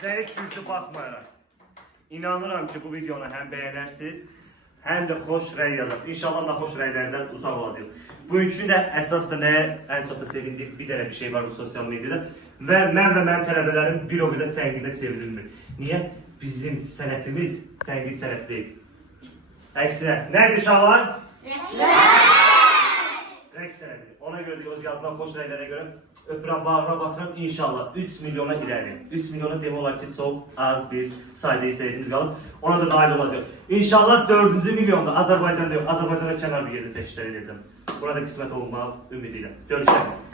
Zəif güclü baxmayaraq, inanıram ki, bu videonu həm bəyənərsiniz, həm də xoş rəy yazar. İnşallah da xoş rəylərdən uzaq olacaq. Bu üçün də əsas da nəyə ən çox da sevindik, bir dənə bir şey var bu sosial mediada və mən və mənim tələbələrim bir o qədər tənqidə çevrilmir. Niyə? Bizim sənətimiz tənqid sənəti deyil. Əksinə, nədir uşaqlar? Rəqs sənəti. Ona görə də öz yazılan xoş rəylərə görə öpürəm, bağrına basıram, inşallah 3 milyona irəli. 3 milyona demək olar ki, çox az bir sayda izləyicimiz qalıb. Ona da nail olacaq. İnşallah 4-cü milyonda Azərbaycanda yox, Azərbaycanda kənar bir yerdə çəkişlər edəcəm. Burada qismət olmaq ümidi ilə. Görüşək.